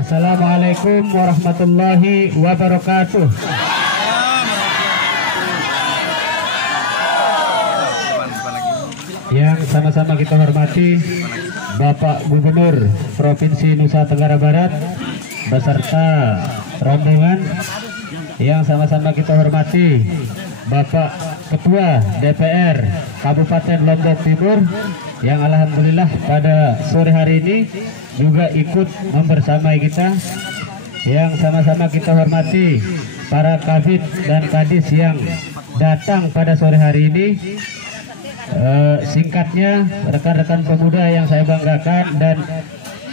Assalamualaikum warahmatullahi wabarakatuh. Yang sama-sama kita hormati Bapak Gubernur Provinsi Nusa Tenggara Barat beserta rombongan, yang sama-sama kita hormati Bapak Ketua DPR Kabupaten Lombok Timur, yang alhamdulillah pada sore hari ini juga ikut membersamai kita, yang sama-sama kita hormati para kabid dan kadis yang datang pada sore hari ini. Singkatnya, rekan-rekan pemuda yang saya banggakan dan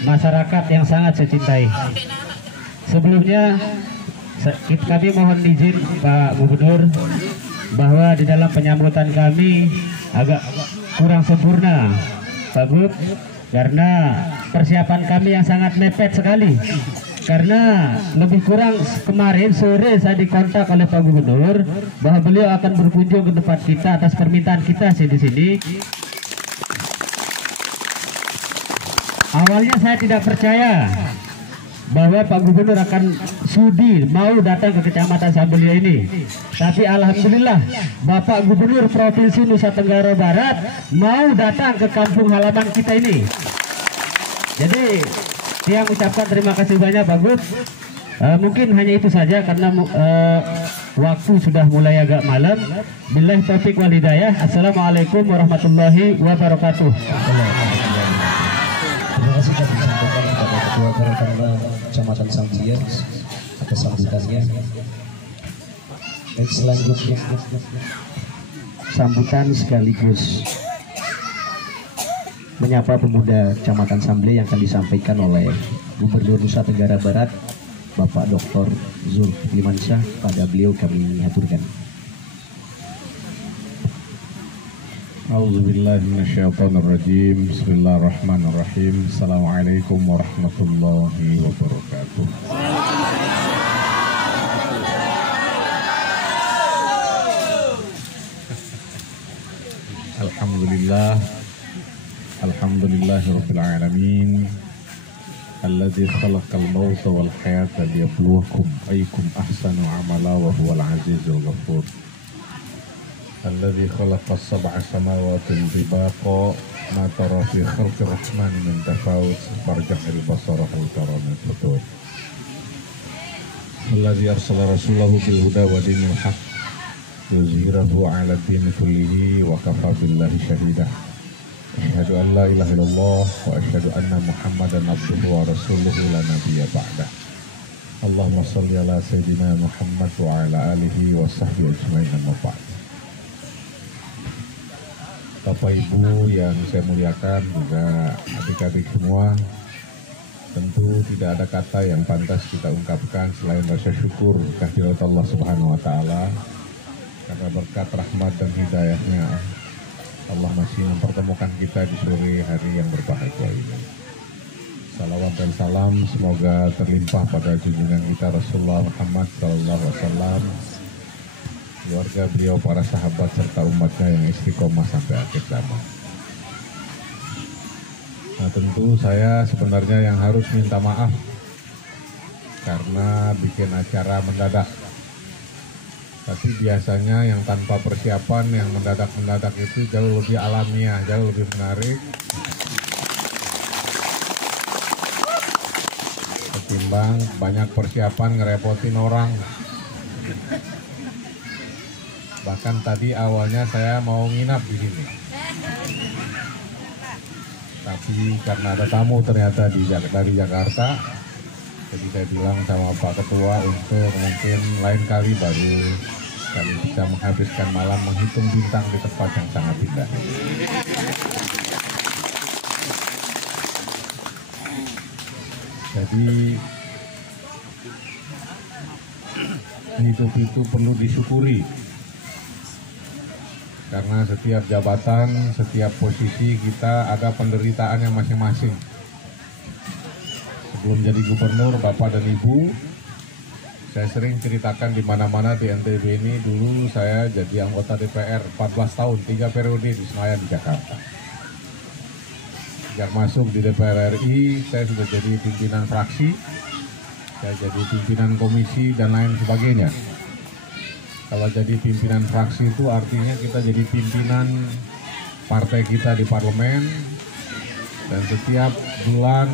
masyarakat yang sangat saya cintai. Sebelumnya kami mohon izin Pak Gubernur bahwa di dalam penyambutan kami agak kurang sempurna Pak Gub, karena persiapan kami yang sangat mepet sekali. Karena lebih kurang kemarin sore saya dikontak oleh Pak Gubernur bahwa beliau akan berkunjung ke tempat kita atas permintaan kita di sini. Awalnya saya tidak percaya bahwa Pak Gubernur akan sudi mau datang ke Kecamatan Sambelia ini. Tapi alhamdulillah Bapak Gubernur Provinsi Nusa Tenggara Barat mau datang ke kampung halaman kita ini. Jadi yang ucapkan terima kasih banyak Pak Gub. Mungkin hanya itu saja karena waktu sudah mulai agak malam. Billahi taufiq wal hidayah. Assalamualaikum warahmatullahi wabarakatuh. Terima kasih kami sampaikan kepada Ketua Karangtaruna Kecamatan Sambelia atas sambutannya. Baik, selanjutnya sambutan sekaligus menyapa pemuda Kecamatan Sambelia yang akan disampaikan oleh Gubernur Nusa Tenggara Barat Bapak Dr. Zulkifli Mansyah. Pada beliau kami haturkan. A'udzubillahi minasyaitonirrajim. Bismillahirrahmanirrahim. Assalamualaikum warahmatullahi wabarakatuh. Alhamdulillah. Alhamdulillahirabbil alamin. Alladzi khalaqal mauta wal hayata liyabluwakum ayyukum ahsanu amala wa huwal azizul ghafur. Alladzi khalaqas sab'a samawati tibaqa ma tara fi khalqir rahmani min tafawut farja'il basara hal tara min futur. Alladzi arsala rasulahu bil huda wa dinil haqq yuzhirahu 'ala ad-din kullihi wa kafa billahi shahida. Asyhadu an la ilaha illallah wa asyhadu anna Muhammadan abduhu wa rasuluhu la nabiyya ba'dah. Allahumma shalli ala sayyidina Muhammad wa ala alihi wa sahbihi ajmain, amma ba'd. Bapak Ibu yang saya muliakan, juga adik-adik semua, tentu tidak ada kata yang pantas kita ungkapkan selain rasa syukur kehadirat Allah Subhanahu wa taala karena berkat rahmat dan hidayahnya Allah masih mempertemukan kita di sore hari yang berbahagia ini. Salawat dan salam semoga terlimpah pada junjungan kita Rasulullah Muhammad SAW, keluarga beliau, para sahabat serta umatnya yang istiqomah sampai akhir zaman. Nah, tentu saya sebenarnya yang harus minta maaf karena bikin acara mendadak. Tapi biasanya yang tanpa persiapan, yang mendadak-mendadak itu jauh lebih alamiah, jauh lebih menarik ketimbang banyak persiapan ngerepotin orang. Bahkan tadi awalnya saya mau nginap di sini. Tapi karena ada tamu ternyata dari Jakarta, jadi saya bilang sama Pak Ketua untuk mungkin lain kali baru kami bisa menghabiskan malam menghitung bintang di tempat yang sangat indah. Jadi hidup itu perlu disyukuri. Karena setiap jabatan, setiap posisi kita ada penderitaannya masing-masing. Sebelum jadi gubernur, Bapak dan Ibu, saya sering ceritakan di mana-mana di NTB ini, dulu saya jadi anggota DPR 14 tahun, 3 periode di Senayan di Jakarta. Sejak masuk di DPR RI, saya sudah jadi pimpinan fraksi, saya jadi pimpinan komisi dan lain sebagainya. Kalau jadi pimpinan fraksi itu artinya kita jadi pimpinan partai kita di parlemen, dan setiap bulan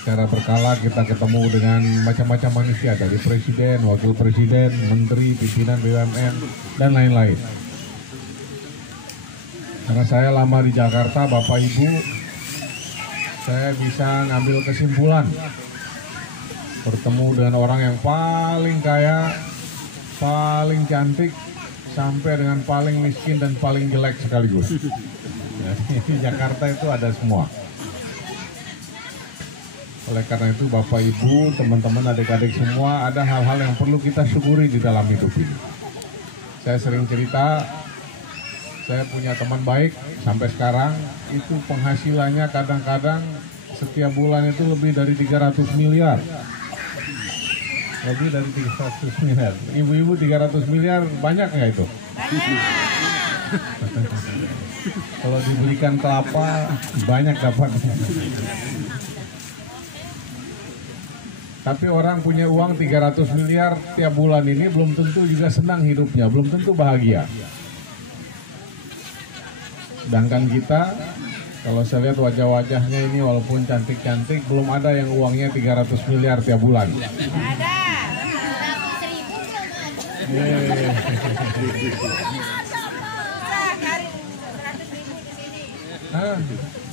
secara berkala kita ketemu dengan macam-macam manusia, dari presiden, wakil presiden, menteri, pimpinan BUMN, dan lain-lain. Karena saya lama di Jakarta, Bapak Ibu, saya bisa ngambil kesimpulan. Bertemu dengan orang yang paling kaya, paling cantik, sampai dengan paling miskin dan paling jelek sekaligus. Di Jakarta itu ada semua. Oleh karena itu Bapak Ibu, teman-teman, adik-adik semua, ada hal-hal yang perlu kita syukuri di dalam hidup ini. Saya sering cerita, saya punya teman baik sampai sekarang, itu penghasilannya kadang-kadang setiap bulan itu lebih dari 300 miliar. Lebih dari 300 miliar. Ibu-ibu 300 miliar banyak nggak itu? Kalau dibelikan kelapa banyak dapatnya. Tapi orang punya uang 300 miliar tiap bulan ini belum tentu juga senang hidupnya, belum tentu bahagia. Sedangkan kita, kalau saya lihat wajah-wajahnya ini walaupun cantik-cantik, belum ada yang uangnya 300 miliar tiap bulan. Ada.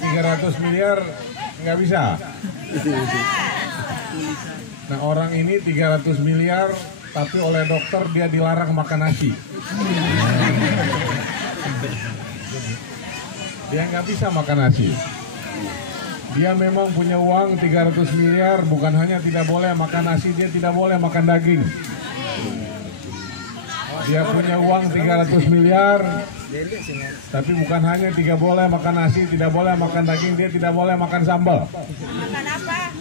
300 miliar nggak bisa. Nah, orang ini 300 miliar tapi oleh dokter dia dilarang makan nasi. Dia nggak bisa makan nasi. Dia memang punya uang 300 miliar, bukan hanya tidak boleh makan nasi, dia tidak boleh makan daging. Dia punya uang 300 miliar, tapi bukan hanya tidak boleh makan nasi, tidak boleh makan daging, dia tidak boleh makan sambal. Makan apa?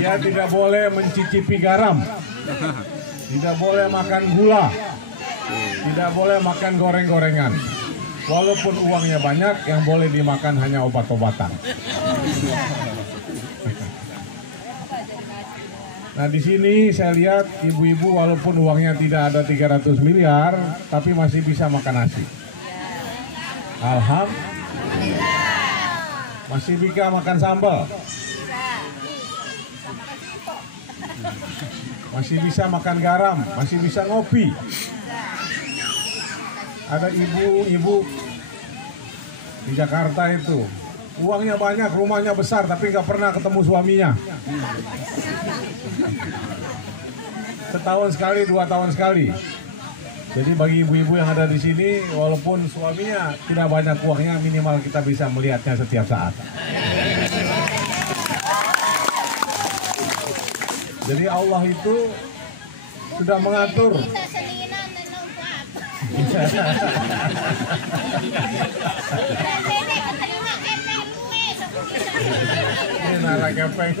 Dia tidak boleh mencicipi garam, tidak boleh makan gula, tidak boleh makan goreng-gorengan. Walaupun uangnya banyak, yang boleh dimakan hanya obat-obatan. Nah, di sini saya lihat ibu-ibu walaupun uangnya tidak ada 300 miliar, tapi masih bisa makan nasi. Alhamdulillah. Masih bisa makan sambal. Masih bisa makan garam, masih bisa ngopi. Ada ibu-ibu di Jakarta itu, uangnya banyak, rumahnya besar, tapi nggak pernah ketemu suaminya. Setahun sekali, 2 tahun sekali. Jadi bagi ibu-ibu yang ada di sini, walaupun suaminya tidak banyak uangnya, minimal kita bisa melihatnya setiap saat. Jadi Allah itu sudah mengatur. Ini nara kepeng.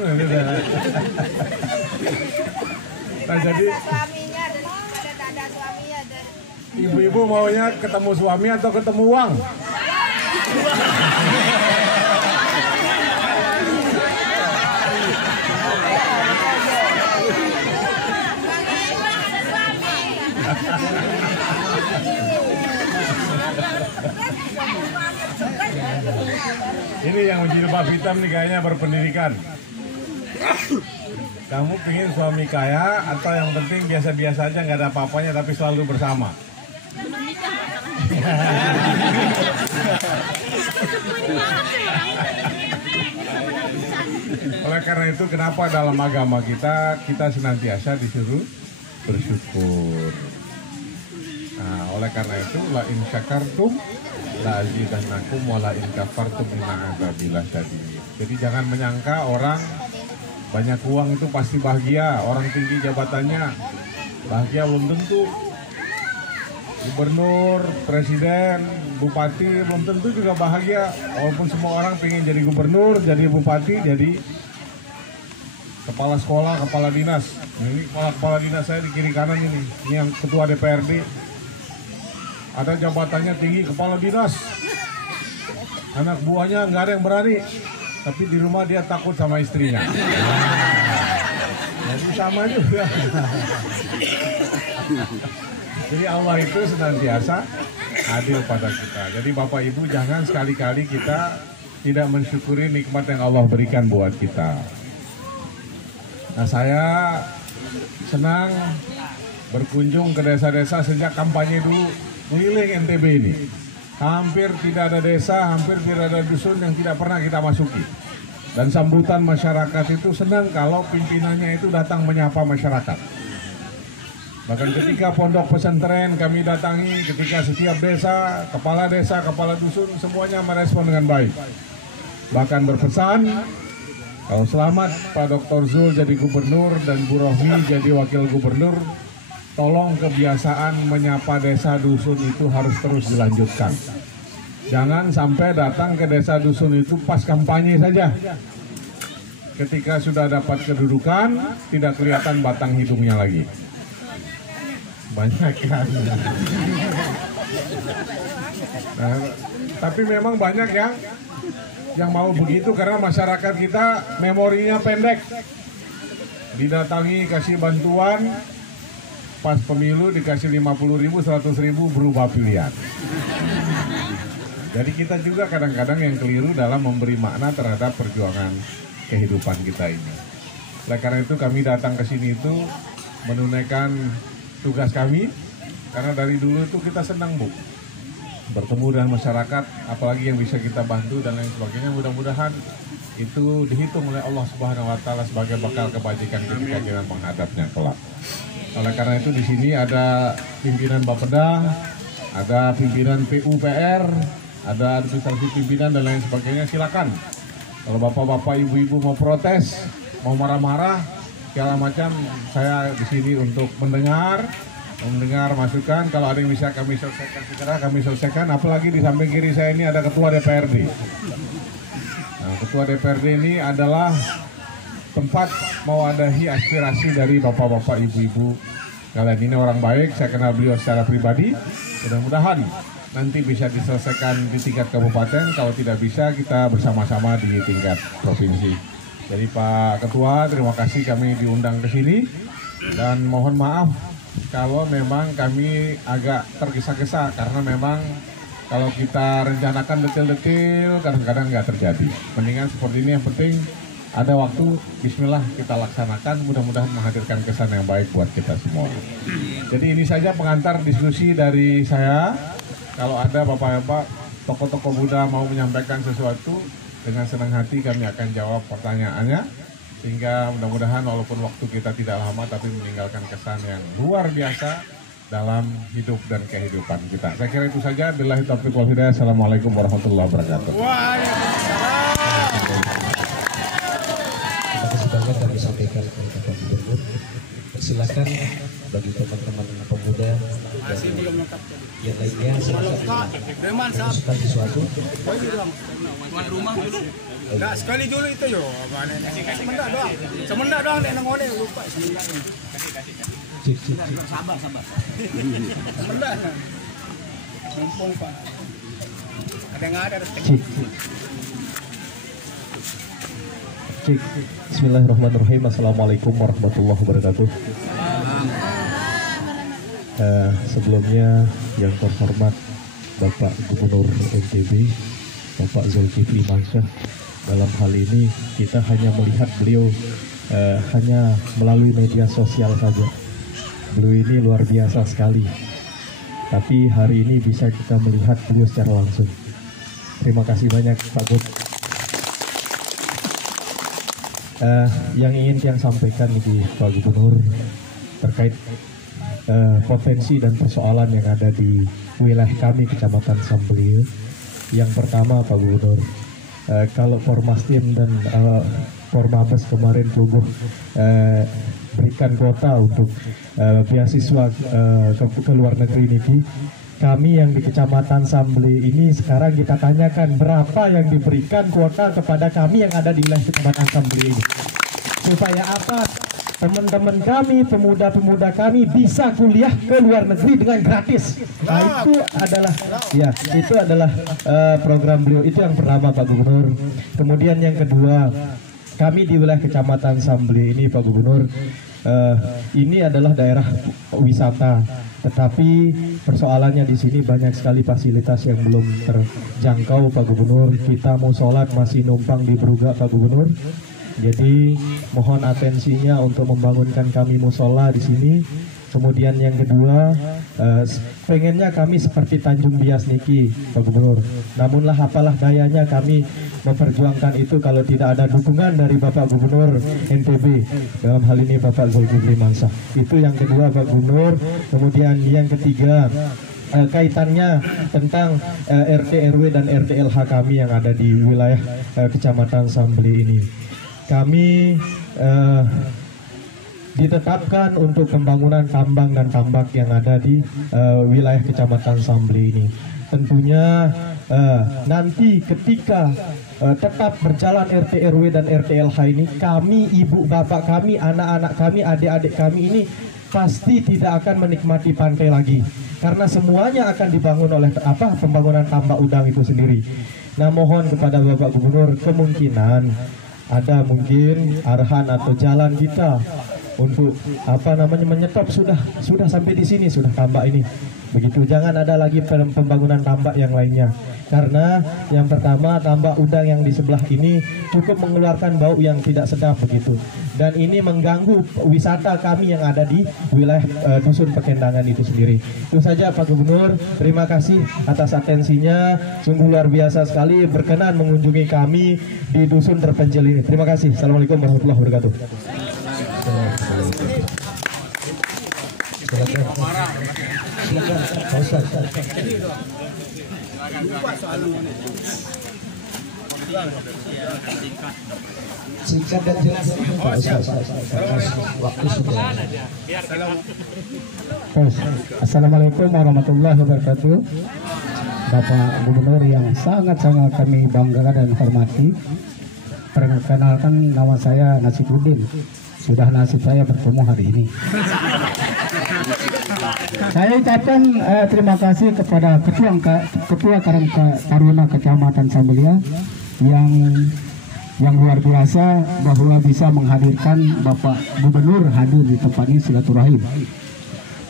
Nah, jadi Suaminya ada suaminya. ibu-ibu maunya ketemu suami atau ketemu uang? Ini yang jilbab hitam nih kayaknya berpendidikan. Kamu pengen suami kaya atau yang penting biasa-biasa aja nggak ada apa-apanya tapi selalu bersama? Oleh karena itu kenapa dalam agama kita senantiasa disuruh bersyukur. Nah, oleh karena itu la in syakartum la azidannakum wa la in kafartum inna adzabi lasyadid. Jadi jangan menyangka orang banyak uang itu pasti bahagia, orang tinggi jabatannya bahagia, belum tentu. Gubernur, presiden, bupati belum tentu juga bahagia. Walaupun semua orang pengen jadi gubernur, jadi bupati, jadi kepala sekolah, kepala dinas. Ini kepala dinas saya di kiri kanan ini yang ketua DPRD. Ada jabatannya tinggi, kepala dinas. Anak buahnya nggak ada yang berani, tapi di rumah dia takut sama istrinya. Jadi sama juga. Jadi Allah itu senantiasa adil pada kita. Jadi Bapak Ibu jangan sekali-kali kita tidak mensyukuri nikmat yang Allah berikan buat kita. Nah, saya senang berkunjung ke desa-desa sejak kampanye dulu keliling NTB ini. Hampir tidak ada desa, hampir tidak ada dusun yang tidak pernah kita masuki. Dan sambutan masyarakat itu senang kalau pimpinannya itu datang menyapa masyarakat. Bahkan ketika pondok pesantren kami datangi, ketika setiap desa, kepala dusun, semuanya merespon dengan baik. Bahkan berpesan, kalau selamat Pak Dr. Zul jadi gubernur dan Bu Rohmi jadi wakil gubernur, tolong kebiasaan menyapa desa dusun itu harus terus dilanjutkan. Jangan sampai datang ke desa dusun itu pas kampanye saja. Ketika sudah dapat kedudukan, tidak kelihatan batang hidungnya lagi. Banyak kan. Nah, tapi memang banyak yang mau begitu karena masyarakat kita memorinya pendek. Didatangi kasih bantuan, pas pemilu dikasih 50.000, 100.000 berubah pilihan. Jadi kita juga kadang-kadang yang keliru dalam memberi makna terhadap perjuangan kehidupan kita ini. Oleh karena itu kami datang ke sini itu menunaikan tugas kami, karena dari dulu itu kita senang Bu bertemu dengan masyarakat, apalagi yang bisa kita bantu dan lain sebagainya. Mudah-mudahan itu dihitung oleh Allah Subhanahu Wa Taala sebagai bakal kebajikan ketika kita menghadapnya kelak. Oleh karena itu di sini ada pimpinan Bapeda, ada pimpinan PUPR, ada administrasi pimpinan dan lain sebagainya. Silakan kalau bapak-bapak, ibu-ibu mau protes, mau marah-marah, segala macam, saya di sini untuk mendengar masukan. Kalau ada yang bisa kami selesaikan segera, kami selesaikan. Apalagi di samping kiri saya ini ada ketua DPRD. Nah, ketua DPRD ini adalah tempat mewadahi aspirasi dari bapak-bapak, ibu-ibu. Kalian ini orang baik, saya kenal beliau secara pribadi. Mudah-mudahan nanti bisa diselesaikan di tingkat kabupaten. Kalau tidak bisa, kita bersama-sama di tingkat provinsi. Jadi Pak Ketua, terima kasih kami diundang ke sini, dan mohon maaf kalau memang kami agak tergesa-gesa karena memang kalau kita rencanakan detail-detail kadang-kadang nggak terjadi. Mendingan seperti ini, yang penting ada waktu, bismillah kita laksanakan, mudah-mudahan menghadirkan kesan yang baik buat kita semua. Jadi ini saja pengantar diskusi dari saya. Kalau ada bapak-bapak, tokoh-tokoh muda mau menyampaikan sesuatu, dengan senang hati kami akan jawab pertanyaannya, sehingga mudah-mudahan walaupun waktu kita tidak lama tapi meninggalkan kesan yang luar biasa dalam hidup dan kehidupan kita. Saya kira itu saja. Billahi taufiq wal hidayah. Assalamualaikum warahmatullahi wabarakatuh. Terima kasih banyak kami sampaikan kepada Pak Gubernur. Silakan bagi teman-teman pemuda yang lainnya silakan mengusulkan sesuatu. Tuan rumah dulu. Enggak, sekali dulu itu yo. Semendak doang nek nang ngone lupa semendak. Cik. Sabar. Semendak. Mumpung Pak. Ada Cik. Bismillahirrahmanirrahim. Assalamualaikum warahmatullahi wabarakatuh. Sebelumnya yang terhormat Bapak Gubernur NTB, Bapak Zulkifli Mansyah, dalam hal ini kita hanya melihat beliau hanya melalui media sosial saja. Beliau ini luar biasa sekali. tapi hari ini bisa kita melihat beliau secara langsung. Terima kasih banyak Pak Gub. Yang ingin yang sampaikan di Pak Gubernur terkait potensi dan persoalan yang ada di wilayah kami Kecamatan Sambelio. Yang pertama Pak Gubernur, kalau Formastim dan Formabes kemarin Pluguh berikan kuota untuk beasiswa ke luar negeri ini, kami yang di Kecamatan Sambelio ini sekarang kita tanyakan berapa yang diberikan kuota kepada kami yang ada di wilayah Kecamatan Sambelio ini, supaya apa? Teman-teman kami, pemuda-pemuda kami bisa kuliah ke luar negeri dengan gratis. Nah, itu adalah program beliau. Itu yang pertama Pak Gubernur. Kemudian yang kedua, kami di wilayah Kecamatan Sambelio ini Pak Gubernur, ini adalah daerah wisata, tetapi persoalannya di sini banyak sekali fasilitas yang belum terjangkau Pak Gubernur. Kita mau sholat masih numpang di Brugak Pak Gubernur. Jadi mohon atensinya untuk membangunkan kami musola di sini. Kemudian yang kedua, pengennya kami seperti Tanjung Bias niki Pak Gubernur. Namunlah apalah dayanya kami memperjuangkan itu kalau tidak ada dukungan dari Bapak Gubernur NTB, dalam hal ini Bapak Zulkifli Mansah. Itu yang kedua Pak Gubernur. Kemudian yang ketiga, kaitannya tentang RT RW dan RT LH kami yang ada di wilayah Kecamatan Sambelio ini. Kami ditetapkan untuk pembangunan tambang dan tambak yang ada di wilayah Kecamatan Sambelio ini. Tentunya nanti ketika tetap berjalan RT RW dan RT LH ini, kami, ibu bapak kami, anak-anak kami, adik-adik kami ini pasti tidak akan menikmati pantai lagi, karena semuanya akan dibangun oleh pembangunan tambak udang itu sendiri. Nah, mohon kepada Bapak Gubernur, kemungkinan ada mungkin arahan atau jalan kita untuk menyetop sudah sampai di sini, sudah tambak ini begitu, jangan ada lagi pembangunan tambak yang lainnya, karena yang pertama tambak udang yang di sebelah ini cukup mengeluarkan bau yang tidak sedap begitu, dan ini mengganggu wisata kami yang ada di wilayah dusun Pekendangan itu sendiri. Itu saja Pak Gubernur, terima kasih atas atensinya, sungguh luar biasa sekali berkenan mengunjungi kami di dusun terpencil ini. Terima kasih. Assalamualaikum warahmatullahi wabarakatuh. Singkat dan jelas Pak Ustaz. Waktu sudah. Assalamualaikum warahmatullahi wabarakatuh. Bapak Gubernur yang sangat-sangat kami banggakan dan hormati, perkenalkan nama saya Nasibuddin. Sudah nasib saya bertemu hari ini. Saya ucapkan terima kasih kepada Ketua Karang Taruna Kecamatan Sambelio yang luar biasa bahwa bisa menghadirkan Bapak Gubernur hadir di tempat ini silaturahim.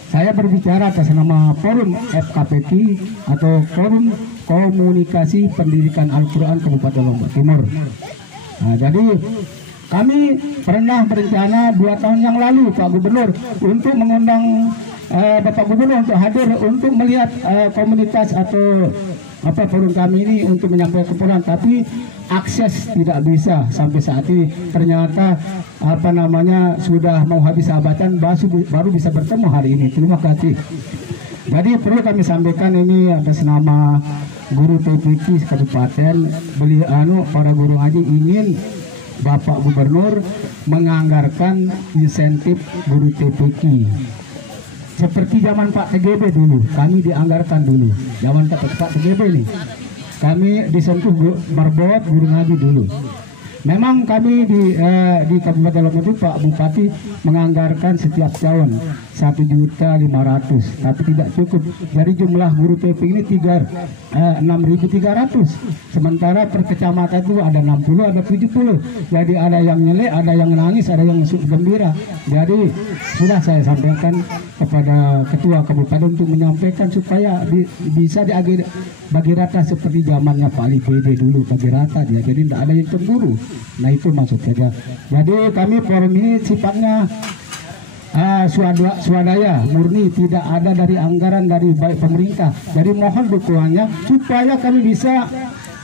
Saya berbicara atas nama Forum FKPT atau Forum Komunikasi Pendidikan Al-Quran Kabupaten Lombok Timur. Nah, jadi kami pernah berencana 2 tahun yang lalu Pak Gubernur untuk mengundang Bapak Gubernur untuk hadir untuk melihat komunitas atau forum kami ini untuk menyampaikan keperluan, tapi akses tidak bisa sampai saat ini. Ternyata sudah mau habis abatan baru bisa bertemu hari ini. Terima kasih. Jadi perlu kami sampaikan ini atas nama guru TPQ Kabupaten, para guru ngaji ingin Bapak Gubernur menganggarkan insentif guru TPQ seperti zaman Pak TGB dulu. Kami dianggarkan dulu zaman Pak TGB ini, kami disentuh barbot guru ngaji dulu. Memang kami di Kabupaten Lombok itu Pak Bupati menganggarkan setiap tahun 1.500.000, tapi tidak cukup. Jadi jumlah guru TP ini 6.300. Sementara per kecamatan itu ada 60, ada 70. Jadi ada yang nyelek, ada yang nangis, ada yang gembira. Jadi sudah saya sampaikan kepada Ketua Kabupaten untuk menyampaikan supaya bisa bagi rata seperti zamannya Pak Ali PD dulu, bagi rata dia. Jadi tidak ada yang cemburu. Nah, itu maksud saja. Jadi kami forum ini sifatnya swadaya murni, tidak ada dari anggaran dari baik pemerintah. Jadi mohon dukungannya supaya kami bisa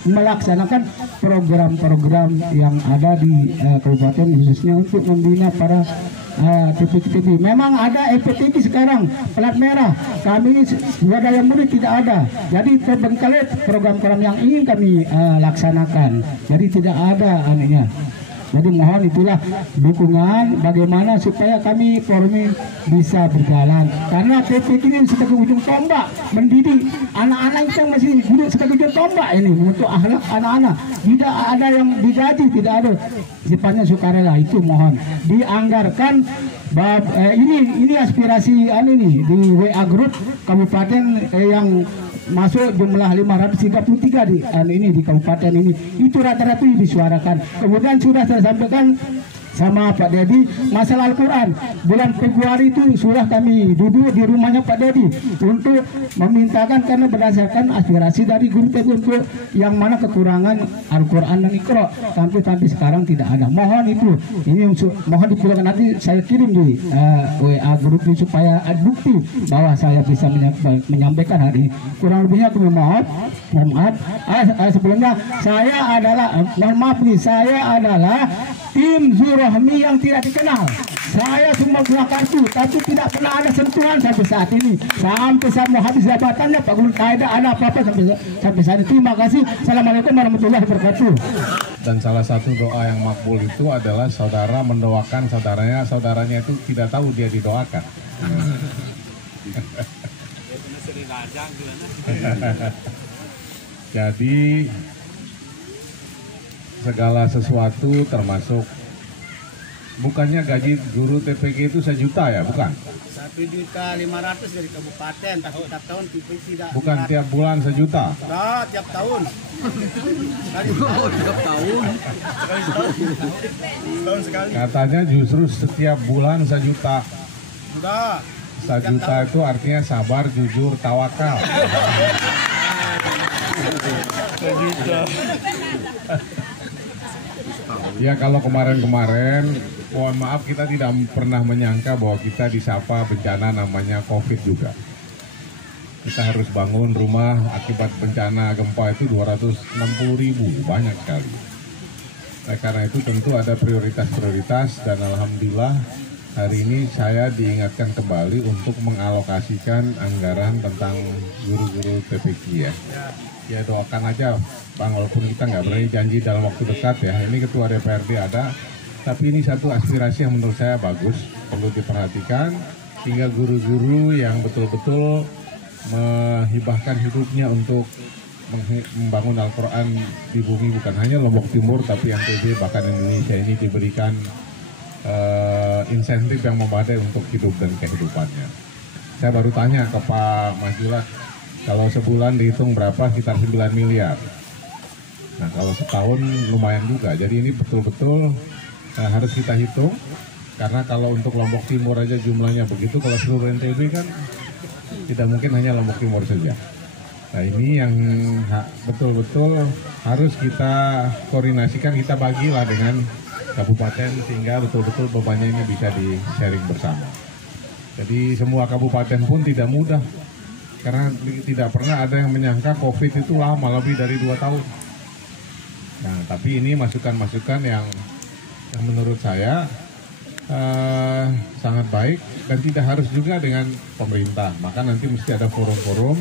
melaksanakan program-program yang ada di kabupaten, khususnya untuk membina para TPK. Memang ada FPTK sekarang plat merah, kami swadaya murni tidak ada. Jadi terbengkalai program-program yang ingin kami laksanakan. Jadi tidak ada anehnya. Jadi mohon itulah dukungan bagaimana supaya kami forum bisa berjalan. Karena TPK ini sebagai ujung tombak mendidik anak-anak yang masih hidup sebagai ujung tombak ini untuk akhlak anak-anak. Tidak ada yang digaji, tidak ada sifatnya sukarela. Itu mohon dianggarkan. Ini aspirasi ini di WA Group Kabupaten yang masuk jumlah 533 di kabupaten ini, itu rata-rata disuarakan. Kemudian sudah saya sampaikan sama Pak Dedi masalah Al-Quran. Bulan Februari itu sudah kami duduk di rumahnya Pak Dedi untuk memintakan, karena berdasarkan aspirasi dari guru TPK untuk yang mana kekurangan Al-Quran dan Iqra sampai sekarang tidak ada. Mohon itu, ini mohon dipulangkan, nanti saya kirim di WA grup ini supaya ada bukti bahwa saya bisa menyampaikan hari ini. Kurang lebihnya aku mohon maaf. Sebelumnya saya adalah saya adalah tim Zurahmi yang tidak dikenal. Saya cuma punya kartu, tapi tidak pernah ada sentuhan sampai saat ini. Sampai saya mau habis jabatannya, Pak Gubernur, tidak ada apa-apa sampai saat ini. Terima kasih. Assalamualaikum warahmatullahi wabarakatuh. Dan salah satu doa yang makbul itu adalah saudara mendoakan saudaranya itu tidak tahu dia didoakan. Jadi segala sesuatu termasuk, bukannya gaji guru TPK itu 1 juta ya, bukan? 1.500.000 dari kabupaten, tapi tiap tahun tidak. Bukan tiap bulan 1 juta. Nah, tiap tahun. Tiap tahun. Setahun sekali. Katanya justru setiap bulan 1 juta. Enggak. 1 juta itu artinya sabar, jujur, tawakal. Ya kalau kemarin-kemarin, mohon maaf kita tidak pernah menyangka bahwa kita disapa bencana namanya COVID juga. Kita harus bangun rumah akibat bencana gempa itu 260.000, banyak sekali. Nah, karena itu tentu ada prioritas-prioritas, dan alhamdulillah hari ini saya diingatkan kembali untuk mengalokasikan anggaran tentang guru-guru TPK ya. Ya doakan aja Bang, walaupun kita nggak berani janji dalam waktu dekat ya. Ini Ketua DPRD ada, tapi ini satu aspirasi yang menurut saya bagus, perlu diperhatikan, sehingga guru-guru yang betul-betul menghibahkan hidupnya untuk membangun Al-Quran di bumi, bukan hanya Lombok Timur, tapi NTB bahkan Indonesia ini diberikan insentif yang memadai untuk hidup dan kehidupannya. Saya baru tanya ke Pak Majulat, kalau sebulan dihitung berapa? Sekitar 9 miliar. Nah kalau setahun lumayan juga. Jadi ini betul-betul harus kita hitung. Karena kalau untuk Lombok Timur aja jumlahnya begitu, kalau seluruh NTB kan tidak mungkin hanya Lombok Timur saja. Nah ini yang betul-betul harus kita koordinasikan, kita bagilah dengan kabupaten sehingga betul-betul bebannya ini bisa di-sharing bersama. Jadi semua kabupaten pun tidak mudah. Karena tidak pernah ada yang menyangka COVID itu lama, lebih dari 2 tahun. Nah, tapi ini masukan-masukan yang menurut saya sangat baik, dan tidak harus juga dengan pemerintah. Maka nanti mesti ada forum-forum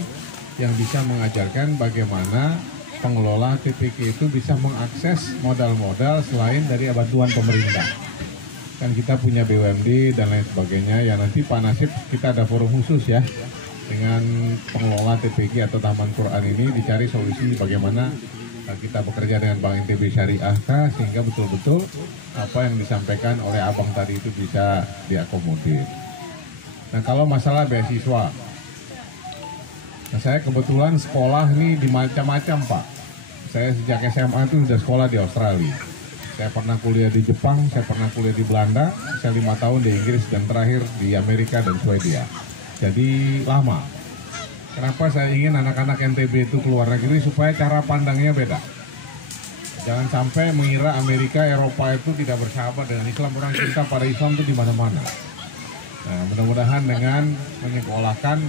yang bisa mengajarkan bagaimana pengelola TPK itu bisa mengakses modal-modal selain dari bantuan pemerintah. Kan kita punya BUMD dan lain sebagainya, ya nanti Pak Nasib kita ada forum khusus ya, dengan pengelola TPK atau Taman Quran ini dicari solusi bagaimana kita bekerja dengan Bank NTB Syariah sehingga betul-betul apa yang disampaikan oleh Abang tadi itu bisa diakomodir. Nah kalau masalah beasiswa, nah saya kebetulan sekolah ini di macam-macam Pak. Saya sejak SMA itu sudah sekolah di Australia. Saya pernah kuliah di Jepang, saya pernah kuliah di Belanda, saya 5 tahun di Inggris, dan terakhir di Amerika dan Swedia. Jadi lama. Kenapa saya ingin anak-anak NTB itu keluar negeri? Supaya cara pandangnya beda. Jangan sampai mengira Amerika, Eropa itu tidak bersahabat dengan Islam. Orang cinta pada Islam itu di mana-mana. Nah, mudah-mudahan dengan menyekolahkan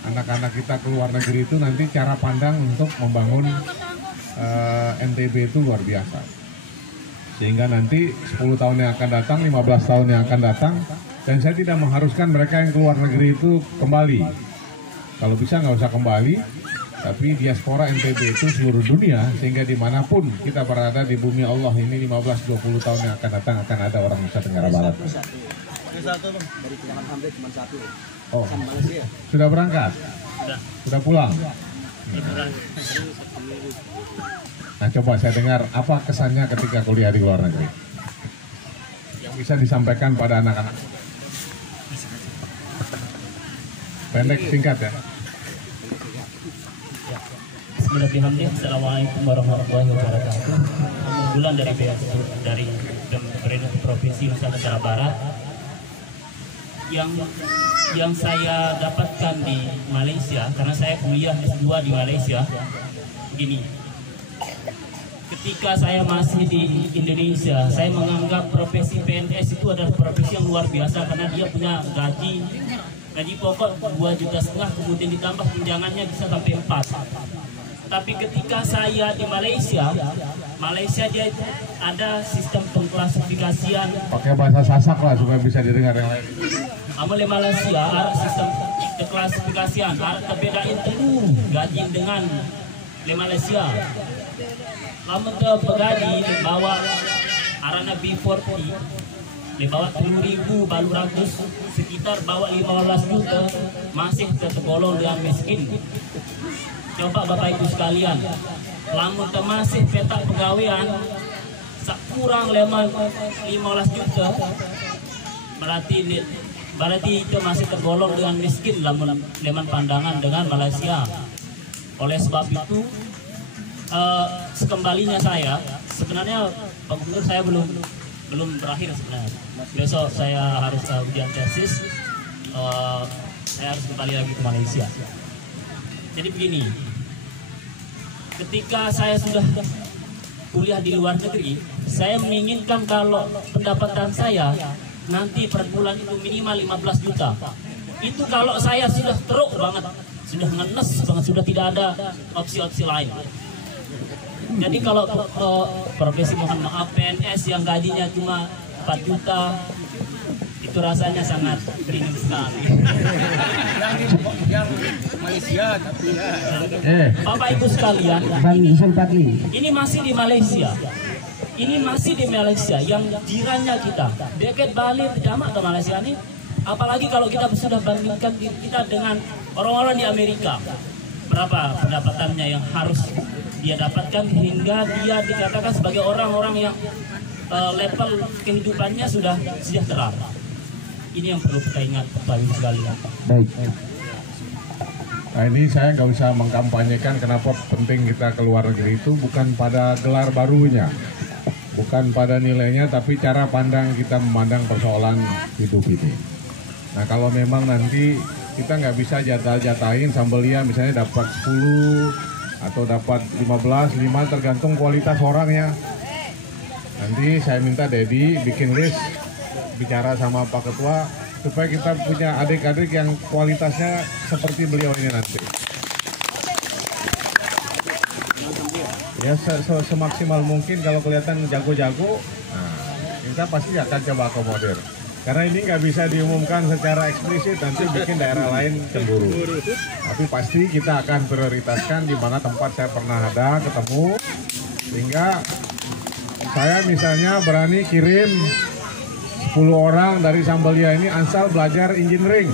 anak-anak kita ke luar negeri itu nanti cara pandang untuk membangun NTB itu luar biasa. Sehingga nanti 10 tahun yang akan datang, 15 tahun yang akan datang, dan saya tidak mengharuskan mereka yang keluar negeri itu kembali. Kalau bisa nggak usah kembali, tapi diaspora NTB itu seluruh dunia, sehingga dimanapun kita berada di bumi Allah ini 15-20 tahun yang akan datang akan ada orang Nusa Tenggara Barat. Dari Pinangan Hamzah cuma satu. Oh, Malaysia. sudah berangkat? Sudah pulang? Nah, coba saya dengar apa kesannya ketika kuliah di luar negeri yang bisa disampaikan pada anak-anak. Pendek, singkat ya. Bismillahirrahmanirrahim. Assalamualaikum warahmatullahi wabarakatuh. Keunggulan dari pemerintah provinsi Nusa Tenggara Barat yang saya dapatkan di Malaysia, karena saya kuliah S2 di Malaysia. Begini, ketika saya masih di Indonesia, saya menganggap profesi PNS itu adalah profesi yang luar biasa karena dia punya gaji pokok 2,5 juta, kemudian ditambah tunjangannya bisa sampai 4. Tapi ketika saya di Malaysia dia itu ada sistem pengklasifikasian. Pakai bahasa Sasak lah supaya bisa didengar yang lain. Amale Malaysia ada sistem pengklasifikasian, ada terbedain tuh gaji dengan di Malaysia. Kamu ke pegadi bawa arana B40, bawa 10.000 baru ratus, sekitar bawa 15 juta, masih tergolong dengan miskin. Coba Bapak Ibu sekalian, lamun masih peta pegawaian kurang 15 juta, berarti itu masih tergolong dengan miskin lamun pandangan dengan Malaysia. Oleh sebab itu, sekembalinya saya, sebenarnya Pak Gubernur saya belum berakhir sebenarnya. Besok saya harus ujian tesis, saya harus kembali lagi ke Malaysia. Jadi begini, ketika saya sudah kuliah di luar negeri, saya menginginkan kalau pendapatan saya nanti per bulan itu minimal 15 juta. Itu kalau saya sudah teruk banget, sudah ngenes banget, sudah tidak ada opsi-opsi lain. Jadi kalau profesi mohon maaf PNS yang gajinya cuma 4 juta, itu rasanya sangat ringan sekali. Yang Malaysia tapi ya. Bapak Ibu sekalian, ini masih di Malaysia. Ini masih di Malaysia yang jirannya kita. Deket Bali, jamak ke Malaysia ini. Apalagi kalau kita sudah bandingkan kita dengan orang-orang di Amerika. Berapa pendapatannya yang harus dia dapatkan hingga dia dikatakan sebagai orang-orang yang level kehidupannya sudah sejahtera. Ini yang perlu kita ingat Bapak Ibu sekalian. Baik. Nah, ini saya nggak usah mengkampanyekan kenapa penting kita keluar negeri itu bukan pada gelar barunya, bukan pada nilainya, tapi cara pandang kita memandang persoalan hidup ini. Nah, kalau memang nanti kita nggak bisa jatah-jatahin sambelia misalnya dapat 10 atau dapat 15, 5 tergantung kualitas orangnya. Nanti saya minta Dedi bikin list, bicara sama Pak Ketua supaya kita punya adik-adik yang kualitasnya seperti beliau ini nanti. Ya semaksimal mungkin kalau kelihatan jago-jago, nah, kita pasti akan coba akomodir. Karena ini nggak bisa diumumkan secara eksplisit, nanti bikin daerah lain cemburu. Tapi pasti kita akan prioritaskan di mana tempat saya pernah ada ketemu, sehingga saya misalnya berani kirim 10 orang dari Sambelia ini asal belajar engineering.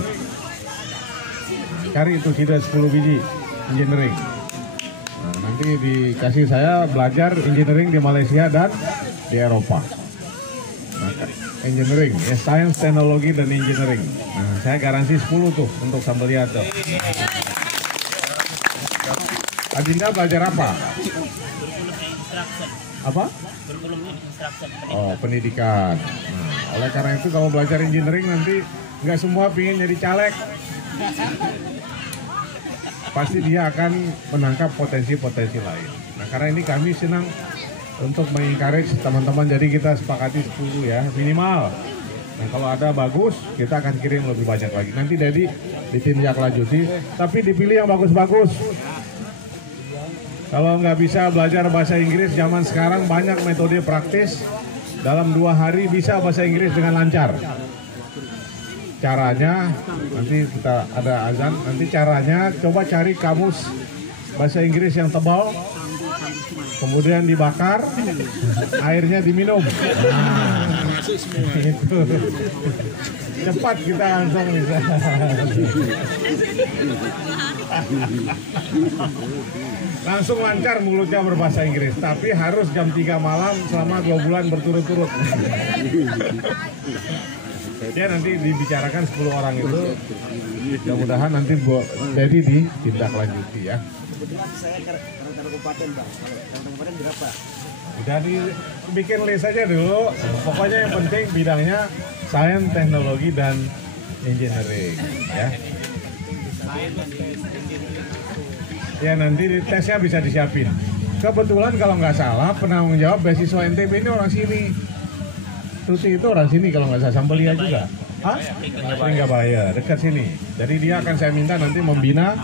Cari itu sudah 10 biji engineering. Nah, nanti dikasih saya belajar engineering di Malaysia dan di Eropa. Nah, engineering, ya science, teknologi, dan engineering. Nah, saya garansi 10 tuh untuk Sambelia tuh. Adinda belajar apa? Apa? Oh, pendidikan. Nah, oleh karena itu kalau belajar engineering nanti nggak semua pingin jadi caleg. Pasti dia akan menangkap potensi-potensi lain. Nah, karena ini kami senang untuk mengencourage teman-teman, jadi kita sepakati 10 ya, minimal. Nah kalau ada bagus, kita akan kirim lebih banyak lagi. Nanti Dedi ditindaklanjuti, tapi dipilih yang bagus-bagus. Kalau nggak bisa belajar bahasa Inggris zaman sekarang banyak metode praktis. Dalam 2 hari bisa bahasa Inggris dengan lancar. Caranya, nanti kita ada azan, nanti caranya coba cari kamus bahasa Inggris yang tebal, kemudian dibakar, airnya diminum. Nah, itu. Cepat kita langsung bisa. Langsung lancar mulutnya berbahasa Inggris, tapi harus jam 3 malam selama 2 bulan berturut-turut. Ya nanti dibicarakan 10 orang itu, mudah-mudahan nanti jadi ditindaklanjuti ya. Saya karena kabupaten bang, kabupaten berapa? Udah dibikin list aja dulu, pokoknya yang penting bidangnya sains, teknologi, dan engineering ya. Ya nanti tesnya bisa disiapin. Kebetulan kalau nggak salah penanggung jawab beasiswa NTB ini orang sini. Tuti itu orang sini kalau nggak salah, Sambelia juga. Hah? Nggak bayar, dekat sini. Jadi dia akan saya minta nanti membina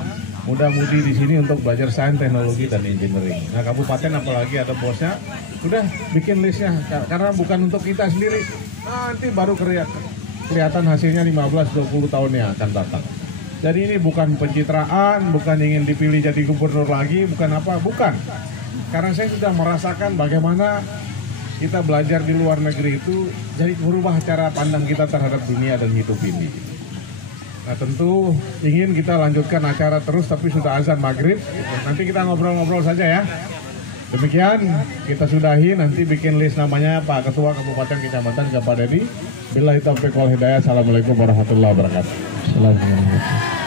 muda-mudi di sini untuk belajar sains, teknologi, dan engineering. Nah kabupaten apalagi ada bosnya, udah bikin listnya. Karena bukan untuk kita sendiri. Nanti baru kelihatan hasilnya 15-20 tahun yang akan datang. Jadi ini bukan pencitraan, bukan ingin dipilih jadi gubernur lagi, bukan apa, bukan. Karena saya sudah merasakan bagaimana kita belajar di luar negeri itu jadi merubah cara pandang kita terhadap dunia dan hidup ini. Nah tentu ingin kita lanjutkan acara terus, tapi sudah azan maghrib, nanti kita ngobrol-ngobrol saja ya. Demikian kita sudahi, nanti bikin list namanya Pak Ketua Kabupaten Kecamatan Kepada Dedi. Billahi taufiq wal hidayah. Assalamualaikum warahmatullahi wabarakatuh. Assalamualaikum.